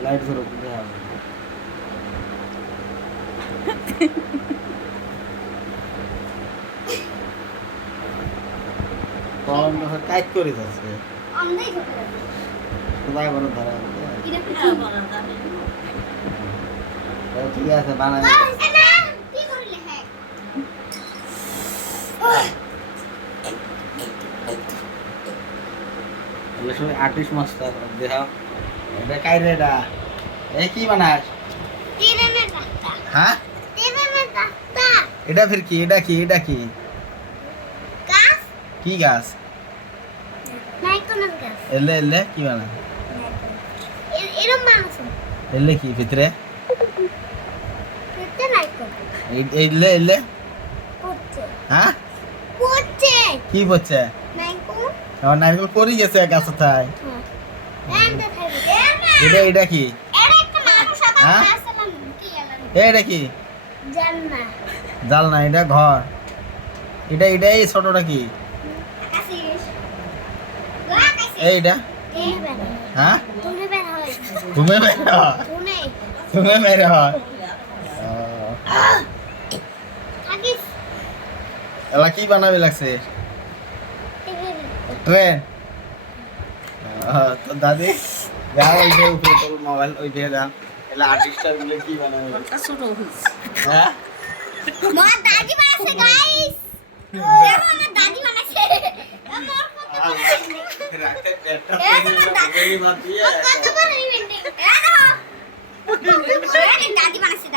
Light ধরো দেখা কম কাজ করে যাচ্ছে আমরাই ঢুকে যাবো কোথায় বড় ধরা এটা কি ঠিক আছে বানাই না কি করলে হ্যাঁ আসলে আর্টিস্ট মাস্টার দেখা এটা কাই রে এটা এ কি বানাস তেরে না রাস্তা হ্যাঁ তেরে না রাস্তা এটা ফির কি এটা কি গাছ কি গাছ নাই কোন গাছ এলে কি বানা এরম মানুষ এলে কি ভিতরে করতে নাই কোন এলে করতে হ্যাঁ করতে কি বলছে নাই কোন আমার নারকেল পড়ে গেছে গাছ তাই এন্ড থাকবে এটা কি এর একটা মানুষ আবার হ্যাঁ? আসলাম কি এলাম এটা কি জান্না জাল না এটা ঘর এটাই ছোটটা কি আকাশিস এইটা হ্যাঁ তুমি বের হয় ঘুমে বের হয় তুমি ঘুমে বের হয় থাকিস এলা কি বানাবে লাগছে ট্রেন তো দাদি যাও ওই যে উপরে তোর মোবাইল ওই দিয়ে দাও এলা আর্টিস্টার গুলো কি বানাবে হ্যাঁ মা দাদি বানাইছে গাইস দেখো আমার দাদি বানাইছে আমার রাখতে দেড়টা কত বড় ইভেন্ট দাদি বানাইছে দাদি